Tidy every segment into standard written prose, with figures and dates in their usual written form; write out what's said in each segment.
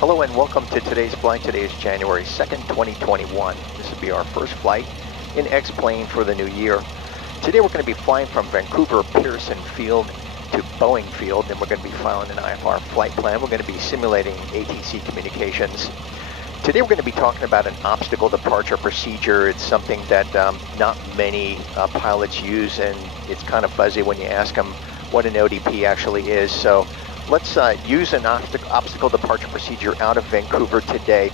Hello and welcome to today's flight. Today is January 2nd, 2021. This will be our first flight in X-plane for the new year. Today we're going to be flying from Vancouver Pearson Field to Boeing Field, and we're going to be filing an IFR flight plan. We're going to be simulating ATC communications. Today we're going to be talking about an obstacle departure procedure. It's something that not many pilots use, and it's kind of fuzzy when you ask them what an ODP actually is. So let's use an obstacle departure procedure out of Vancouver today.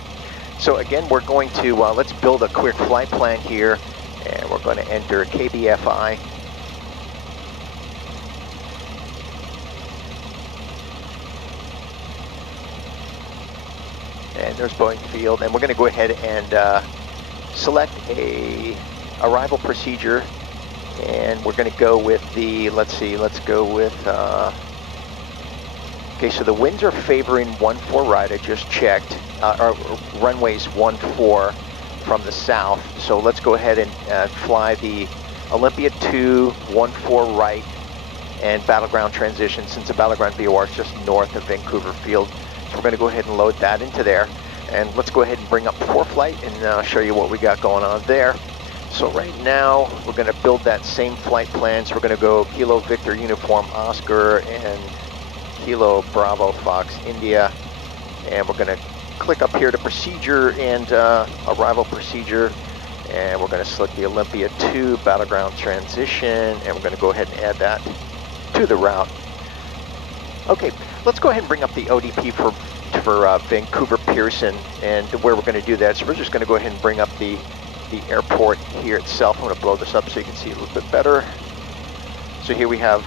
So again, we're going to, let's build a quick flight plan here, and we're going to enter KBFI. And there's Boeing Field, and we're going to go ahead and select a arrival procedure, and we're going to go with the, let's go with, okay, so the winds are favoring 14 right, I just checked, runways 14 from the south. So let's go ahead and fly the Olympia 2, 14 right, and battleground transition, since the battleground VOR is just north of Vancouver Field. So we're going to go ahead and load that into there. And let's go ahead and bring up ForeFlight and show you what we got going on there. So right now, we're going to build that same flight plan. So we're going to go Kilo Victor Uniform Oscar and Kilo Bravo Fox India, and we're going to click up here to procedure and arrival procedure, and we're going to select the Olympia 2 battleground transition, and we're going to go ahead and add that to the route. Okay, let's go ahead and bring up the ODP for Vancouver Pearson, and where we're going to do that. So we're just going to go ahead and bring up the airport here itself. I'm going to blow this up so you can see a little bit better. So here we have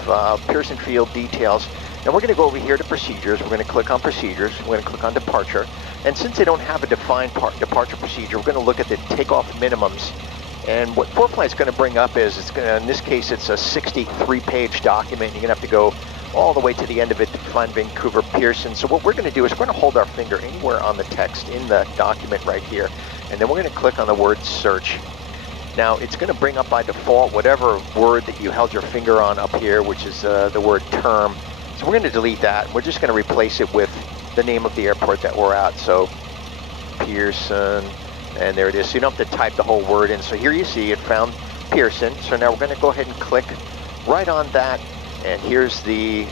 Pearson Field details. Now we're going to go over here to procedures. We're going to click on procedures. We're going to click on departure. And since they don't have a defined departure procedure, we're going to look at the takeoff minimums. And what ForeFlight is going to bring up is, it's going to, in this case, it's a 63-page document. You're going to have to go all the way to the end of it to find Vancouver Pearson. So what we're going to do is we're going to hold our finger anywhere on the text in the document right here. And then we're going to click on the word search. Now it's going to bring up by default whatever word that you held your finger on up here, which is the word term. So we're going to delete that. We're just going to replace it with the name of the airport that we're at. So Pearson, and there it is. So you don't have to type the whole word in. So here you see it found Pearson. So now we're going to go ahead and click right on that. And here's the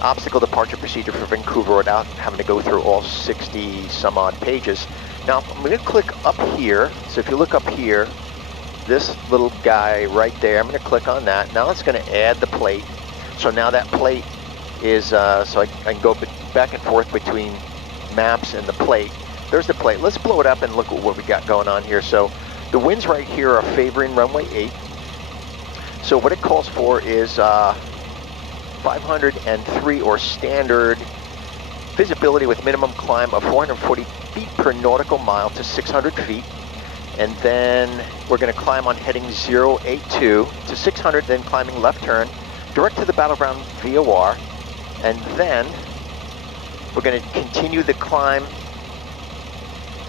obstacle departure procedure for Vancouver without having to go through all 60 some odd pages. Now I'm going to click up here. So if you look up here, this little guy right there, I'm going to click on that. Now it's going to add the plate. So now that plate is, so I can go back and forth between maps and the plate. There's the plate. Let's blow it up and look at what we got going on here. So the winds right here are favoring runway 8. So what it calls for is 503 or standard visibility with minimum climb of 440 feet per nautical mile to 600 feet. And then we're going to climb on heading 082 to 600, then climbing left turn direct to the battleground VOR, and then we're going to continue the climb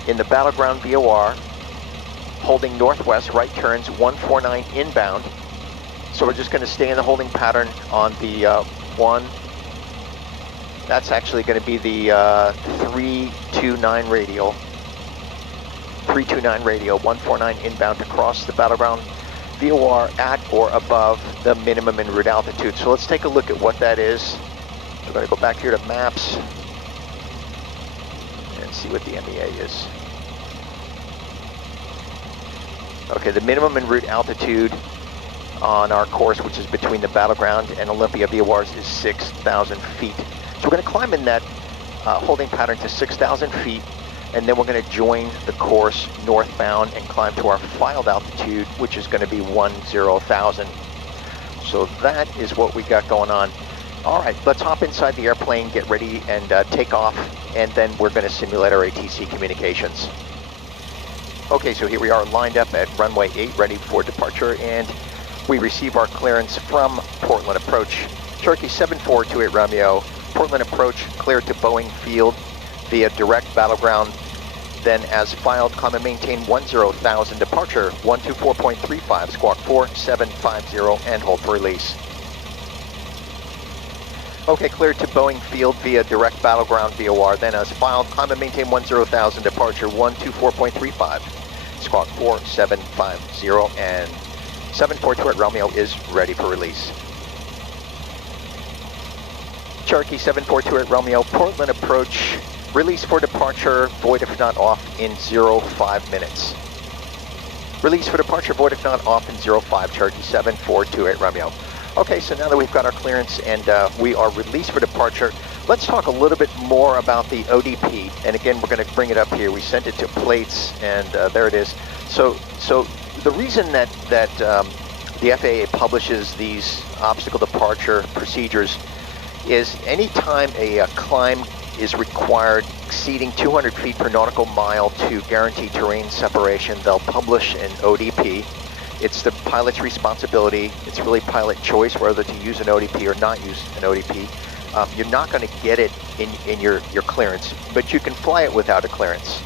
in the battleground VOR, holding northwest, right turns 149 inbound. So we're just going to stay in the holding pattern on the one. That's actually going to be the 329 radial. 329 radial, 149 inbound to cross the battleground VOR at or above the minimum en route altitude. So let's take a look at what that is. We're going to go back here to maps and see what the MEA is. Okay, the minimum en route altitude on our course, which is between the battleground and Olympia VORs, is 6,000 feet. So we're going to climb in that holding pattern to 6,000 feet, and then we're going to join the course northbound and climb to our filed altitude, which is going to be 10,000. So that is what we got going on. All right, let's hop inside the airplane, get ready, and take off, and then we're going to simulate our ATC communications. Okay, so here we are lined up at runway 8, ready for departure, and we receive our clearance from Portland Approach. Turkey 7428 Romeo, Portland Approach cleared to Boeing Field via direct battleground. Then as filed, climb and maintain 10,000, departure 124.35, squawk 4750, and hold for release. Okay, cleared to Boeing Field via direct battleground VOR, then as filed, climb and maintain 10,000, departure 124.35, squawk 4750, and 742 at Romeo is ready for release. Cherokee 742 at Romeo, Portland approach, release for departure, void if not off in 05 minutes. Release for departure, void if not off in 05, Cherokee 742 at Romeo. Okay, so now that we've got our clearance and we are released for departure, let's talk a little bit more about the ODP. And again, we're going to bring it up here. We sent it to plates, and there it is. So the reason that the FAA publishes these obstacle departure procedures is anytime a climb is required exceeding 200 feet per nautical mile to guarantee terrain separation, they'll publish an ODP. It's the pilot's responsibility. It's really pilot choice whether to use an ODP or not use an ODP. You're not going to get it in your clearance, but you can fly it without a clearance.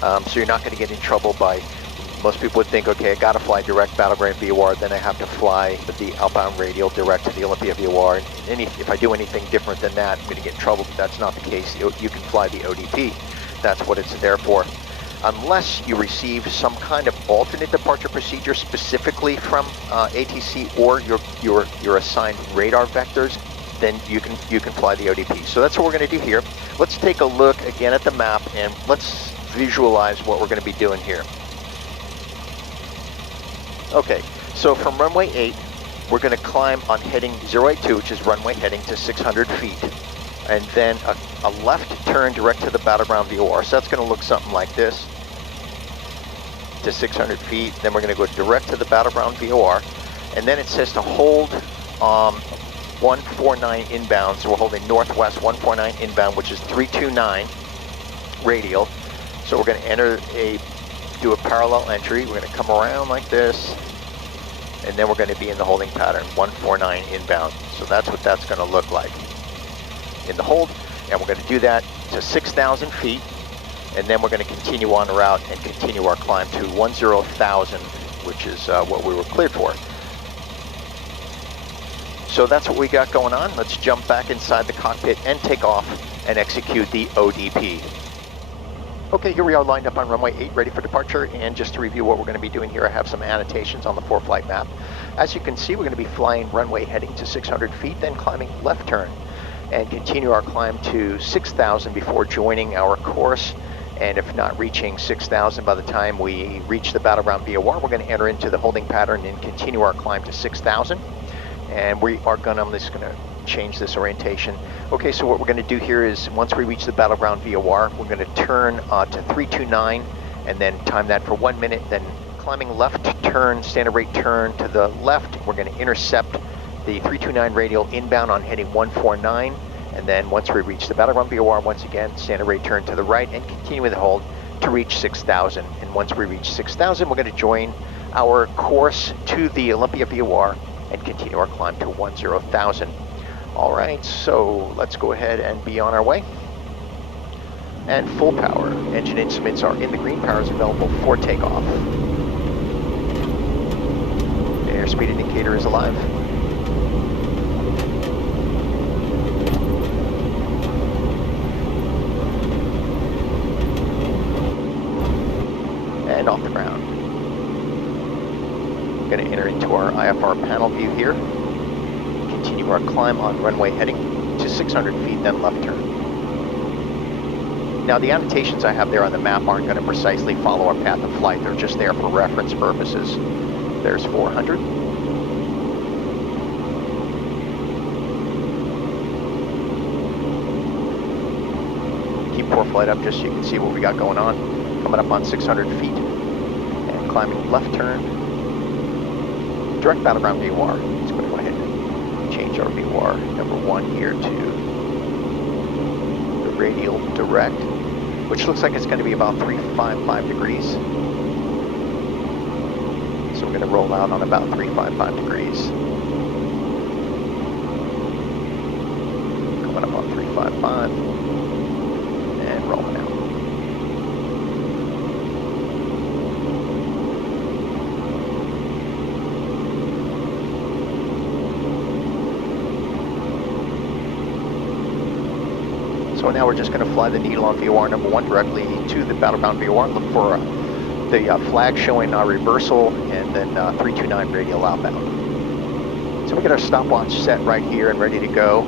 So you're not going to get in trouble by, most people would think, okay, I got to fly direct battleground VOR, then I have to fly the outbound radial direct to the Olympia VOR. And if I do anything different than that, I'm going to get in trouble, but that's not the case. You can fly the ODP. That's what it's there for. Unless you receive some kind of alternate departure procedure specifically from ATC or your assigned radar vectors, then you can fly the ODP. So that's what we're going to do here. Let's take a look again at the map and let's visualize what we're going to be doing here. Okay, so from runway 8, we're going to climb on heading 082, which is runway heading to 600 feet. And then a left turn direct to the battleground VOR. So that's going to look something like this, to 600 feet. Then we're going to go direct to the battleground VOR. And then it says to hold 149 inbound. So we're holding northwest 149 inbound, which is 329 radial. So we're going to do a parallel entry. We're going to come around like this. And then we're going to be in the holding pattern, 149 inbound. So that's what that's going to look like in the hold, and we're going to do that to 6,000 feet, and then we're going to continue on the route and continue our climb to 10,000, which is what we were cleared for. So that's what we got going on. Let's jump back inside the cockpit and take off and execute the ODP. Okay, here we are lined up on runway 8, ready for departure, and just to review what we're going to be doing here, I have some annotations on the ForeFlight map. As you can see, we're going to be flying runway heading to 600 feet, then climbing left turn, and continue our climb to 6,000 before joining our course. And if not reaching 6,000 by the time we reach the battleground VOR, we're going to enter into the holding pattern and continue our climb to 6,000. And we are going to, I'm just going to change this orientation. Okay, so what we're going to do here is once we reach the battleground VOR, we're going to turn to 329 and then time that for 1 minute, then climbing left turn, standard rate turn to the left. We're going to intercept the 329 radial inbound on heading 149, and then once we reach the battleground VOR, once again, standard rate turn to the right and continue with the hold to reach 6,000. And once we reach 6,000, we're going to join our course to the Olympia VOR and continue our climb to 10,000. All right, so let's go ahead and be on our way. And full power. Engine instruments are in the green. Power is available for takeoff. The airspeed indicator is alive. And off the ground. We're going to enter into our IFR panel view here. Continue our climb on runway heading to 600 feet, then left turn. Now the annotations I have there on the map aren't going to precisely follow our path of flight. They're just there for reference purposes. There's 400. Keep ForeFlight up just so you can see what we got going on. Coming up on 600 feet and climbing left turn. Direct battleground VOR. Let's go ahead and change our VOR number 1 here to the radial direct, which looks like it's going to be about 355 degrees. So we're going to roll out on about 355 degrees. Coming up on 355 and rolling out. So now we're just going to fly the needle on VOR number 1 directly to the battlebound VOR. Look for the flag showing our reversal, and then 329 radial outbound. So we get our stopwatch set right here and ready to go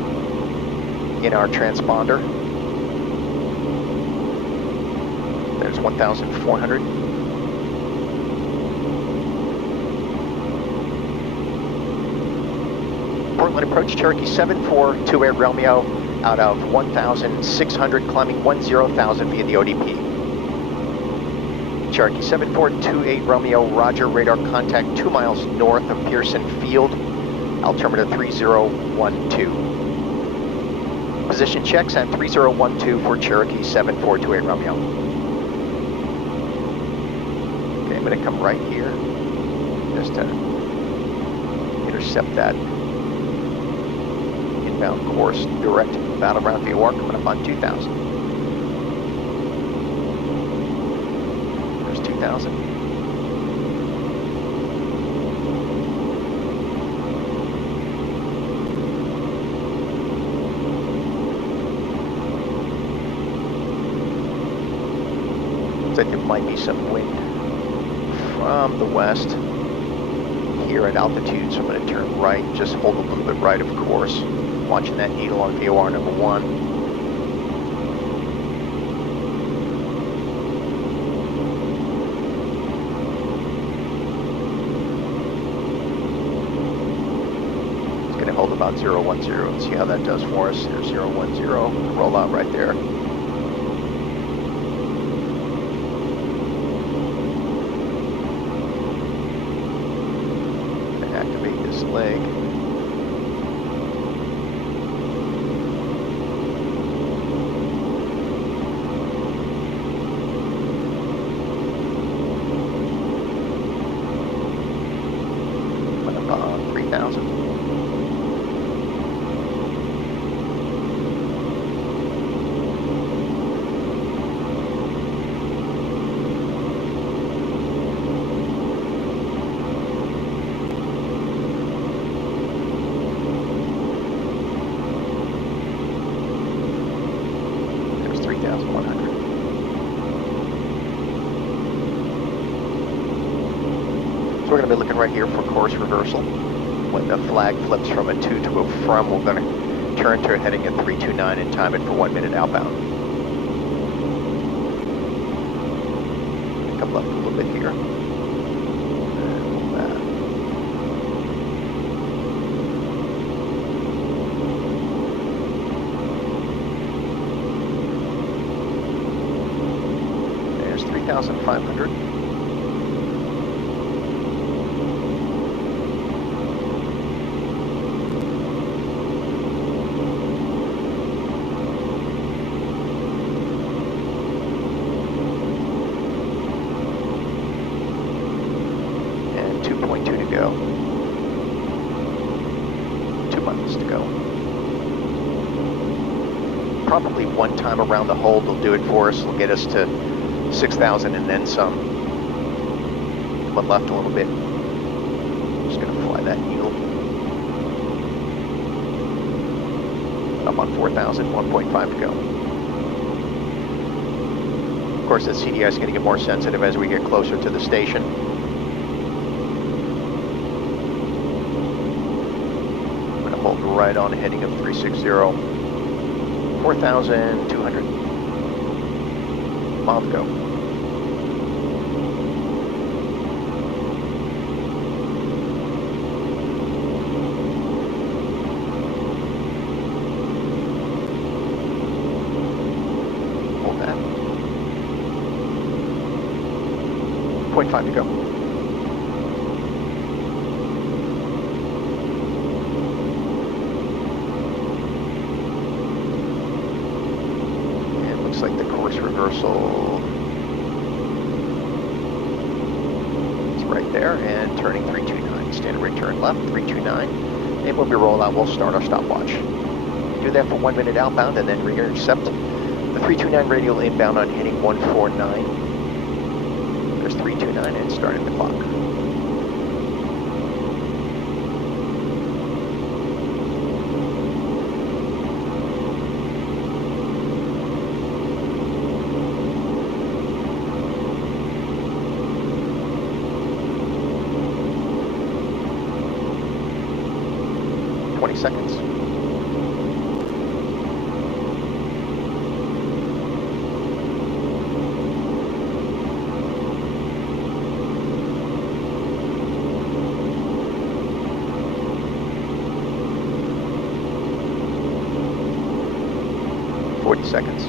in our transponder. There's 1,400. Portland approach, Cherokee 742 Romeo out of 1,600, climbing 10,000 via the ODP. Cherokee 7428 Romeo, roger, radar contact 2 miles north of Pearson Field, altimeter 3012. Position checks at 3012 for Cherokee 7428 Romeo. Okay, I'm going to come right here just to intercept that inbound course, direct battle-ground VOR coming up on 2,000. There's 2,000. Looks like there might be some wind from the west here at altitude, so I'm going to turn right, just hold a little bit right, of course. Watching that needle on VOR number 1. It's going to hold about 010 and see how that does for us. There's 010, roll out right there. I'm going to activate this leg. So we're going to be looking right here for course reversal. When the flag flips from a to to a from, we're going to turn to a heading at 329 and time it for 1 minute outbound. Come left a little bit here. And hold that. There's 3,500. Go. 2 miles to go. Probably one time around the hold will do it for us. It'll get us to 6,000 and then some. Come on left a little bit. Just going to fly that needle. Up on 4,000, 1.5 to go. Of course, the CDI is going to get more sensitive as we get closer to the station. Hold right on heading of 360, 4,200. Mile to go. Hold that. 0.5 to go. Like the course reversal is right there, and turning 329, standard rate turn left, 329, and when we roll out, we'll start our stopwatch. Do that for 1 minute outbound, and then re-intercept the 329 radial inbound on heading 149. There's 329 and starting the clock. seconds. Seconds.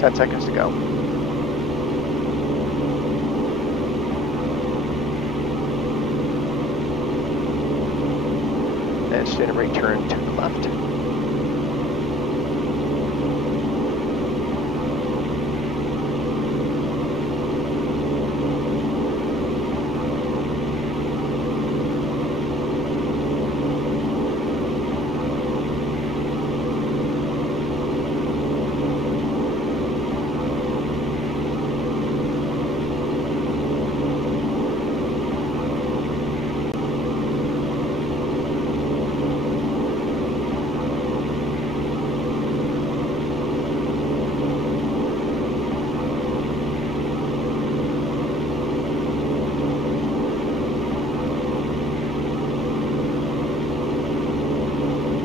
Ten seconds to go. And standard rate turn to the left.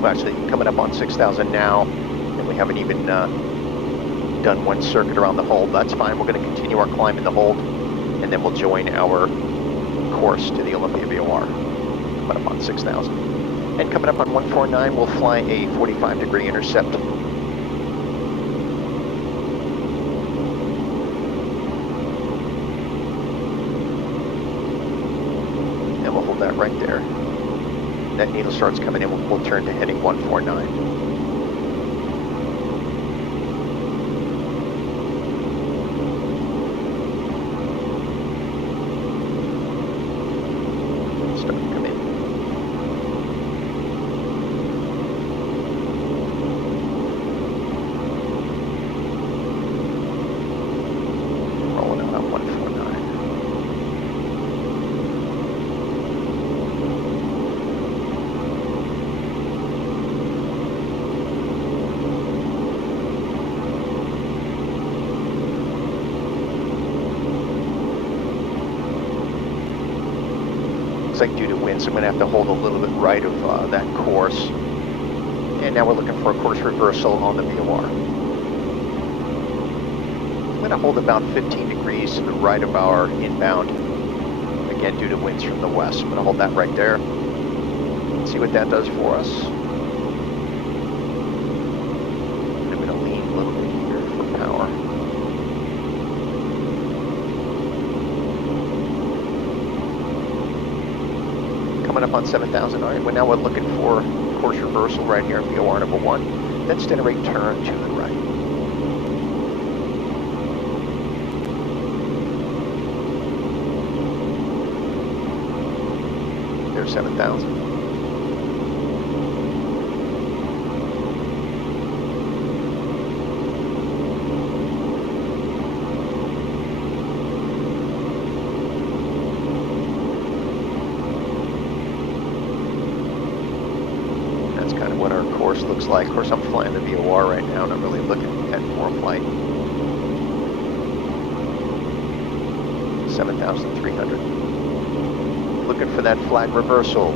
Actually coming up on 6,000 now, and we haven't even done one circuit around the hold. That's fine. We're going to continue our climb in the hold, and then we'll join our course to the Olympia VOR. Coming up on 6,000. And coming up on 149, we'll fly a 45-degree intercept. And we'll hold that right there. That needle starts coming in, we'll turn to heading 149. Start to come in. Rolling out on 149. Like due to winds, I'm going to have to hold a little bit right of that course. And now we're looking for a course reversal on the VOR. I'm going to hold about 15 degrees to the right of our inbound, again due to winds from the west. I'm going to hold that right there. See what that does for us. And I'm going to lean a little bit here for power. Coming up on 7,000. All right, well, now we're looking for course reversal right here in VOR number 1. Then standard rate turn to the right. There's 7,000. What our course looks like. Of course, I'm flying the VOR right now, and I'm really looking at ForeFlight. 7,300. Looking for that flag reversal.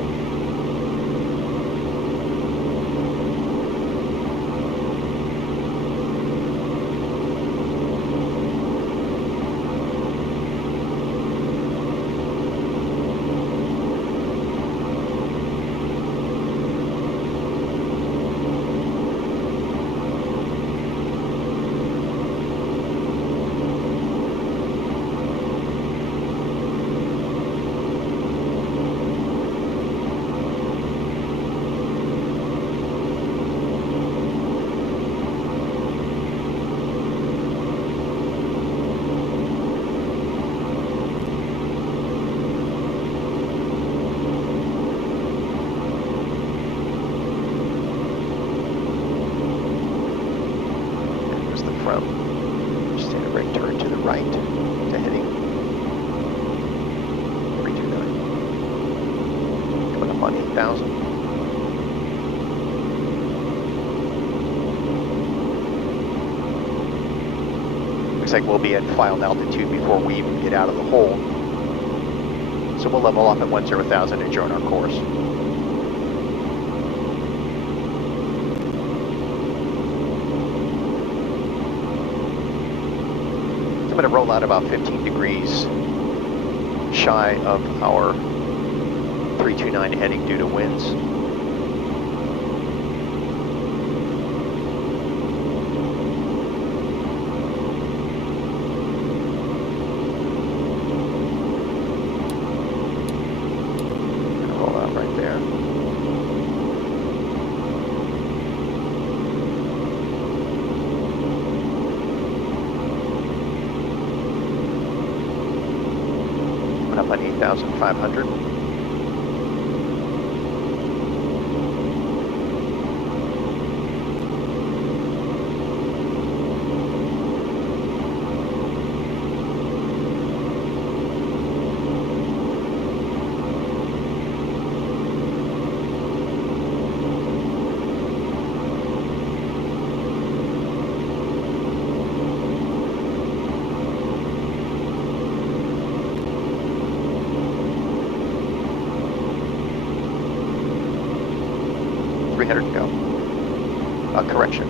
From standard rate turn to the right to heading 329. Coming up on 8,000. looks like we'll be at filed altitude before we even get out of the hole. So we'll level off at 10,000 and join our course. I'm going to roll out about 15 degrees shy of our 329 heading due to winds. Roll out right there. Up on 8,500. To go. Correction,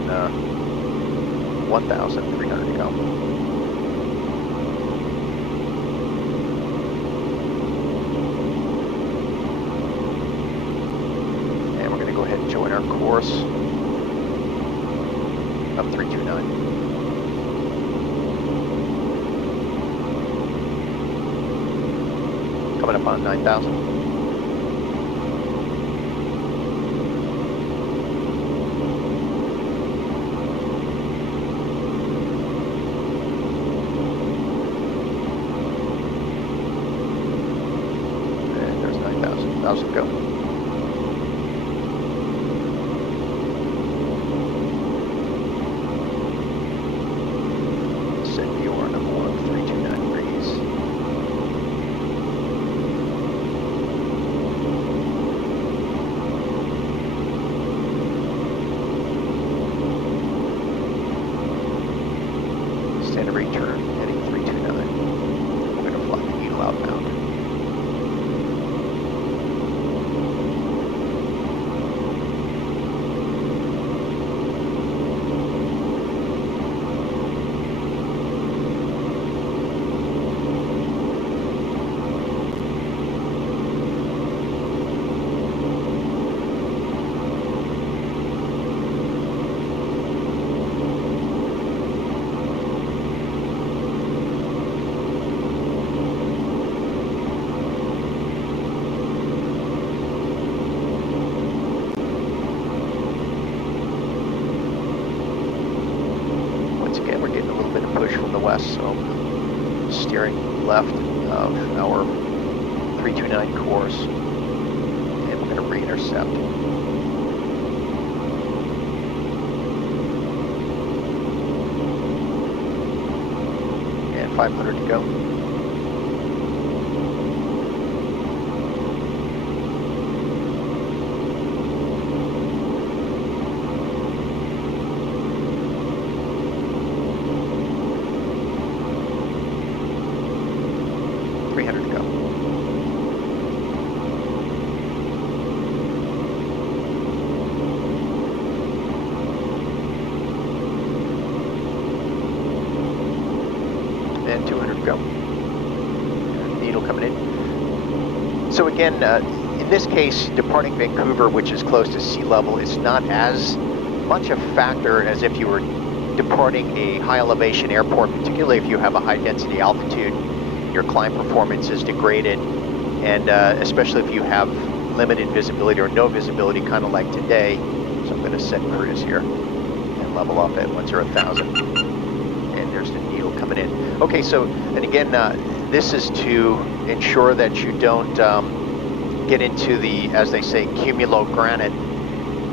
1,300 to go. And we're going to go ahead and join our course up 329. Coming up on 9,000. Go. Set viewer number 1, 329 degrees. Standard return, heading 329. We're going to fly the needle outbound. West, so steering left of our 329 course, and we're going to re-intercept. And 500 to go. And 200 to go. Needle coming in. So again, in this case, departing Vancouver, which is close to sea level, is not as much a factor as if you were departing a high elevation airport, particularly if you have a high density altitude. Your climb performance is degraded, and especially if you have limited visibility or no visibility, kind of like today. So I'm going to set cruise here and level off at 10,000. And there's the needle coming in. Okay, so, and again, this is to ensure that you don't get into the, as they say, cumulogranite,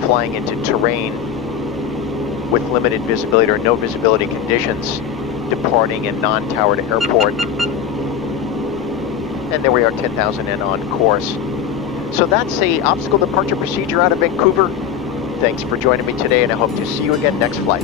flying into terrain with limited visibility or no visibility conditions, departing a non-towered airport. And there we are, 10,000 and on course. So that's a obstacle departure procedure out of Vancouver. Thanks for joining me today, and I hope to see you again next flight.